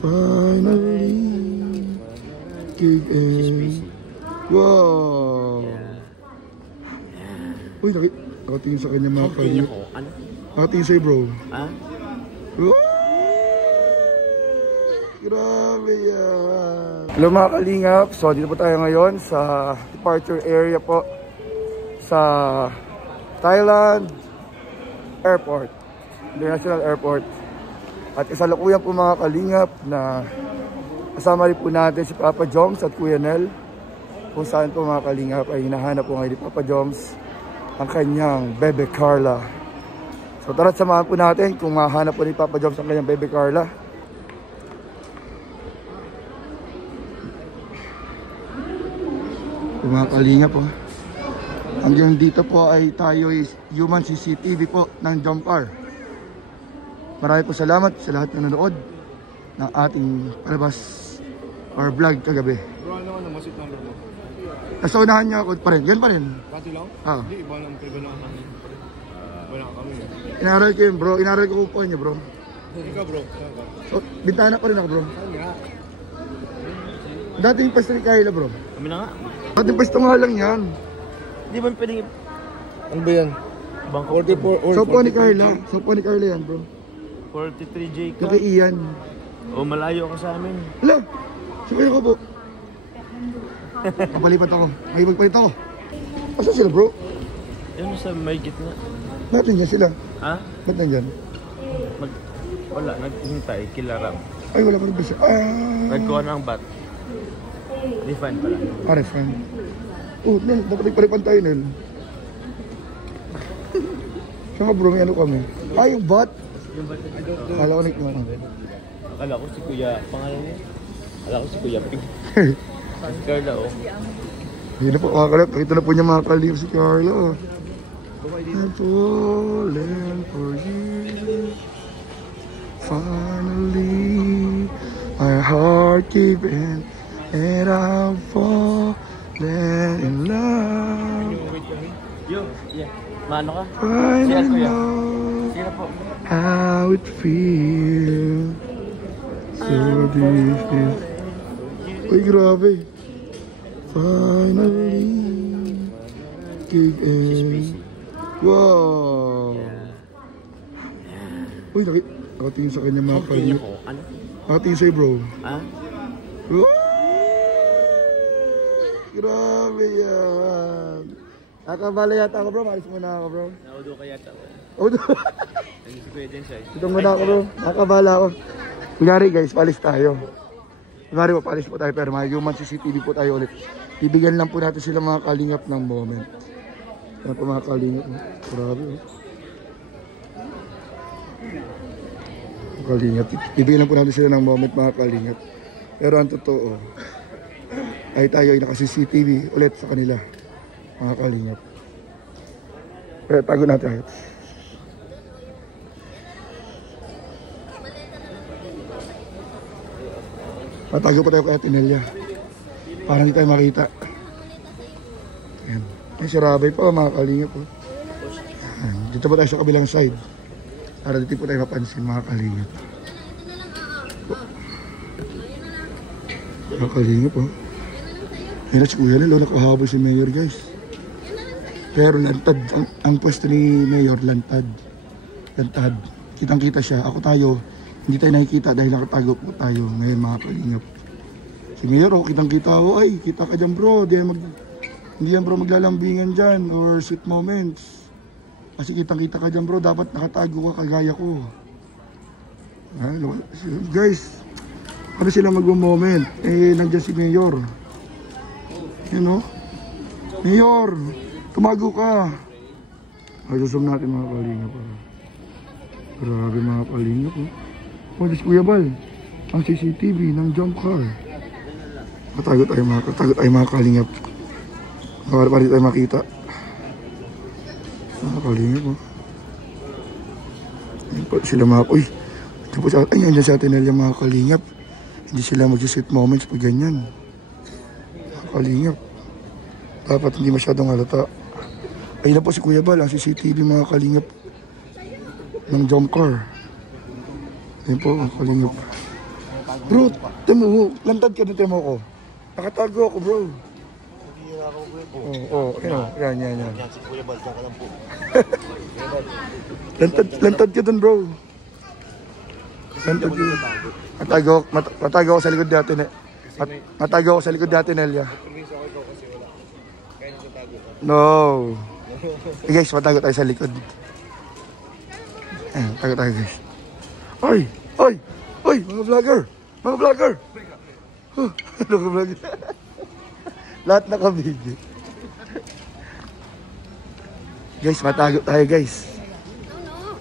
Finally gave in. Wow. Uy, nakatingin sa kanya mga kalingap. Nakatingin sa'yo bro. Grabe yan. Hello mga kalingap. So dito po tayo ngayon sa departure area po sa Thailand Airport, International Airport. At kasalukuyan po mga kalingap na kasama rin po natin si Papa Joms at Kuya Nel. Kung saan po mga kalingap ay hinahanap po ngayon ni Papa Joms ang kanyang Bebe Carla. So tara't samahan po natin kung mahanap po ni Papa Joms ang kanyang Bebe Carla. Mga kalingap po. Hanggang dito po ay tayo is human CCTV po ng Jump Car. Marami po salamat sa lahat na nanood ng ating palabas or vlog kagabi. Bro, ano ka naman? Sit number mo? Nasa unahan niya ako pa rin. Yan pa rin. Pati lang? Oo. Hindi, iba lang kami. Iba lang kami. Inaral ko yun bro. Inaral ko po niya bro. Ikaw bro. So, bintana pa rin ako bro. Saan nga? Dating pwesto ni Kayla bro. Kami na nga. Dating pwesto nga lang yan. Di ba pwedeng... Ano ba yan? Bangko 44 or So po ni Carla. So po ni Carla yan bro. 43J ka? Kaya Ian. O malayo ka sa amin. Hala! Sabay ako po. Kapalipat ako. May magpalit ako. Asa sila bro? Yan sa may gitna. Ba't nandiyan sila? Ha? Ba't nandiyan? Wala, naghintay, kilarang. Ay wala pa rin bisa. Nagkuha ng bat. Refund pala. Refund. Oh, Nel, dapat nagparipan tayo Nel. Saan ka bro? May ano kami? Ay, yung bat? Yung bat? Kala ko nagkuhan. Akala ko si Kuya, pangalan niya? Akala ko si Kuya Pink. Si Carla oh. Yun na po mga kalap. Nakita na po niya mga kalip si Carla. I'm falling for you. Finally, my heart gave in and I'm falling in love. Yo, yeah. Maano ka? Finally Kuya. know Sira po. how it feels. So this is... Uy, grabe. Finally gave in. Wow. Uy, nakatingin sa kanya mga kalip. Ano? Nakatingin sa'yo bro. Grabe yan. Nakabala yata ako bro. Malis muna ako bro. Naudo ka yata ko. Audo. Hindi si Kuya din siya. Itong muna ako bro. Nakabala ako. Kunyari guys, palis tayo. Kunyari po, palis po tayo. Pero mga human CCTV po tayo ulit. Bibigyan lang po natin sila mga kalingap ng moment. Yan po mga kalingap. Grabe oh. Kalingap. Bibigyan lang po natin sila ng moment mga kalingap. Pero ang totoo ay tayo ay naka-CCTV ulit sa kanila mga kalingap. Pero tago natin agad. Patago pa tayo kay Atenelia para hindi tayo makita. Ayan. May sirabay pa mga kalingap po. Dito po tayo sa kabilang side para dito po tayo mapansin mga kalingap. Mga kalingap po. Ayun na si Kuya Nel, nakahabol si Mayor guys. Pero lantad, ang pwesto ni Mayor, lantad. Lantad. Kitang kita siya. Ako tayo, hindi tayo nakikita dahil nakatago po tayo ngayon mga kalingap. Si Mayor, oh, kitang kita ako. Ay, kita ka dyan bro. Hindi yan bro maglalambingan dyan or sweet moments. Kasi kitang kita ka dyan bro. Dapat nakatago ka kagaya ko. Guys, ano sila mag-moment? Eh, nandiyan si Mayor. You know? Mayor, tumago ka. Ay, susum natin mga kalingap. Grabe mga kalingap. Oh, this Kuya Bal. Ang CCTV ng Jump Car. Katago tayo mga kalingap. Para di tayo makita. Mga kalingap. Ayan po sila mga... Uy! Ay, nandiyan sa atin nila mga kalingap. Hindi sila mag-sit moments pag ganyan. Kalingap. Dapat hindi masyadong halata. Ayun na po si Kuya Bal, ang CCTV mga kalingap ng Jump Car. Ayun po ang kalingap. Bro, tamo, lantad ka na tamo ko. Nakatago ako, bro. Hindi na ako po. Oo, yan. Yan, si Kuya Bal, ka lang po. Lantad ka dun, bro. Lantad ka. Matago ako sa likod dati. Matago ako sa likod dati, Nelia. Permiso ako ikaw kasi wala. Kaya nagtatago ka. No. Guys, matago tayo sa likod. Tago tayo, guys. Oy, mga vlogger. Mga vlogger. Lahat nakabigay. Guys, matago tayo, guys. No.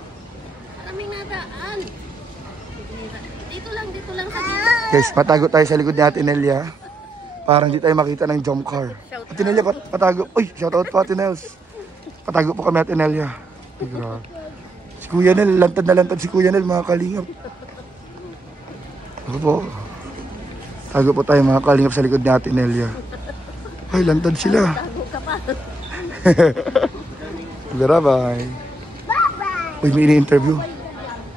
Maraming nadaan. Dito lang sa dito. Guys, matago tayo sa likod ni Ate Nelia. Para hindi tayo makita ng jump car. Ate Nelia, patago. Uy, shoutout po Ate Nels. Patago po kami Ate Nelia. Si Kuya Nel, lantad na lantad si Kuya Nel, mga kalingap. Ako po. Tago po tayo mga kalingap sa likod ni Ate Nelia. Ay, lantad sila. Tago ka pa. Bye-bye. Uy, may ini-interview.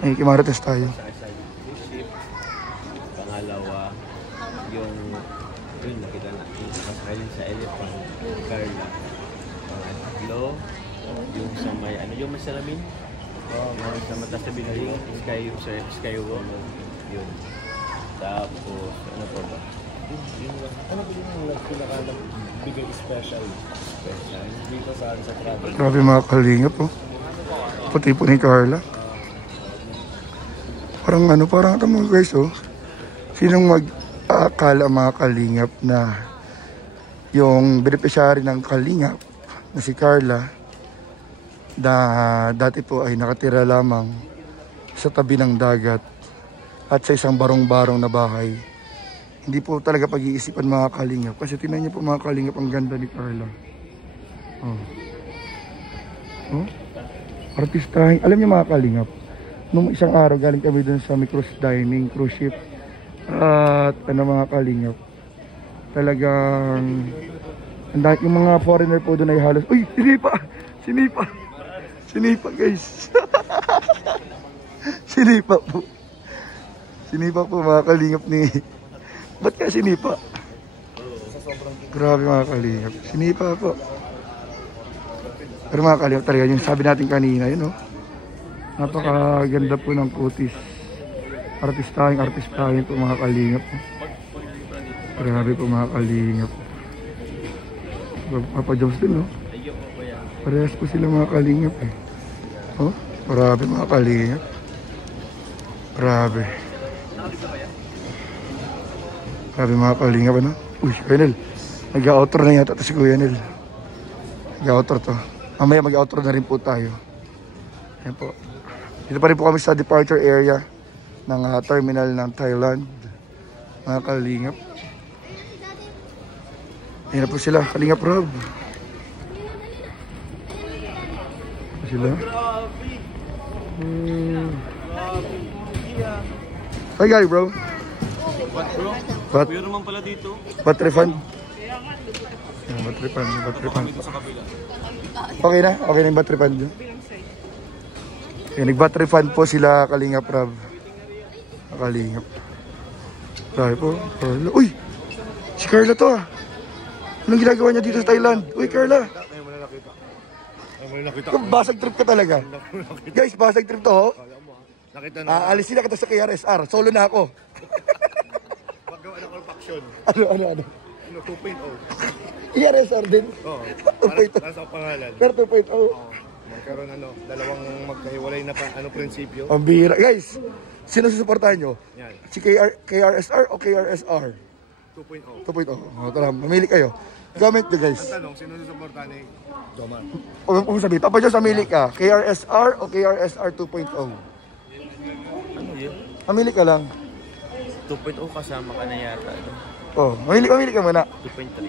Ay, kimarites tayo. Pangalawa, yung nakita natin kasakaling sa elephant, Carla. Pangatlo, yung sa may, yung masalamin? Yung sa mataas na building, Skywalk. Yun. Tapos, ano pa ba? Ano ba yung pinaka-bigay special dito sa travel? Grabe mga kalingap po. Puti po ni Carla. Parang ito mga guys oh. Sinong mag-akala mga kalingap na yung beneficiary ng kalingap na si Carla na dati po ay nakatira lamang sa tabi ng dagat at sa isang barong-barong na bahay. Hindi po talaga pag-iisipan mga kalingap. Kasi tingnan niyo po mga kalingap ang ganda ni Carla. Oh. Artistahin. Alam niyo mga kalingap, nung isang araw galing kami dun sa cruise dining, cruise ship. At mga kalingap, talagang yung mga foreigner po dun ay halos, uy, sinipa guys. Sinipa po mga kalingap ni, ba't ka sinipa? Grabe mga kalingap, sinipa po. Pero mga kalingap talaga, yung sabi natin kanina, yun oh. Napakaganda po ng kutis. Artistahin po mga kalingap. Grabe po mga kalingap. Papa Jones din no? Parehas po sila mga kalingap eh. Oh, grabe mga kalingap. Grabe. Grabe mga kalingap ano? Uy, Kuya Nel. Mag-outro na yata ito si Kuya Nel. Mag-outro to. Mamaya mag-outro na rin po tayo. Ayan po. Dito pa rin po kami sa departure area ng terminal ng Thailand. Mga kalingap. Ayan na po sila. Kalingap Rob. Sila. Hi guys bro. What bro? What? Kuya naman pala dito. Bat refund? Bat refund. Okay na? Okay na yung bat refund nyo? Okay, nag-bat refund po sila Kalingap Rob. Kalingap. Dahil po. Carla. Uy! Si Carla to ah. Anong ginagawa niya dito sa Thailand? Uy Carla! Basag trip ka talaga. Guys, basag trip to oh. Nakita na. Alisin na kita sa KRSR. Solo na ako. Paggawa ng olfaction. Ano? 2.0. KRSR din? Oo. 2.0. Para sa pangalan. Pero 2.0. Magkaroon dalawang magkahiwalay na prinsipyo. Ang bihira. Guys, sino susuportahan nyo? Yan. Si KRSR o KRSR? 2.0. 2.0. O, tara, mamili kayo. Comment nyo guys. Ang tanong, sino susuportahan ni Doman? Kung sabihin, Papa Diyos, mamili ka. KRSR o KRSR 2.0? Ano yun? Mamili ka lang. 2.0 kasama ka na yata. Oh, mamili ka muna. 2.3.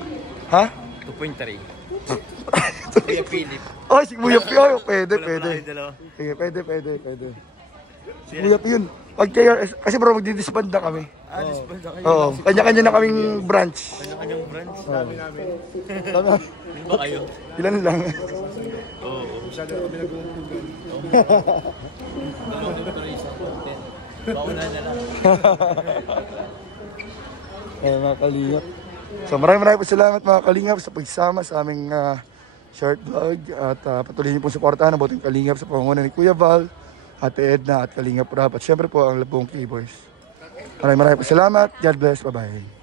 Ha? 2.3. Kuya Philip. Oh, si Kuya P. Oh, pwede. Dalawa. Sige, pwede. Si Kuya P yun. Pag KRS, kasi bro, magdidisband na kami. Disband na kayo. Oo, kanya-kanya na kaming branch. Kanya-kanyang branch. Sabi namin. Tama. Ano ba kayo? Ilan lang. Oo. Masyado kami nag-uupugan. Bauna na lang. Ayun mga kalingap. So maraming po salamat mga kalingap sa pagsama sa aming short vlog. At patuloy niyo pong suportahan ang Boteng Kalingap sa pangunguna ni Kuya Val, Ate Edna at Kalingap Rap. At syempre po ang Labong K-Boys. Maraming po salamat. God bless. Bye-bye.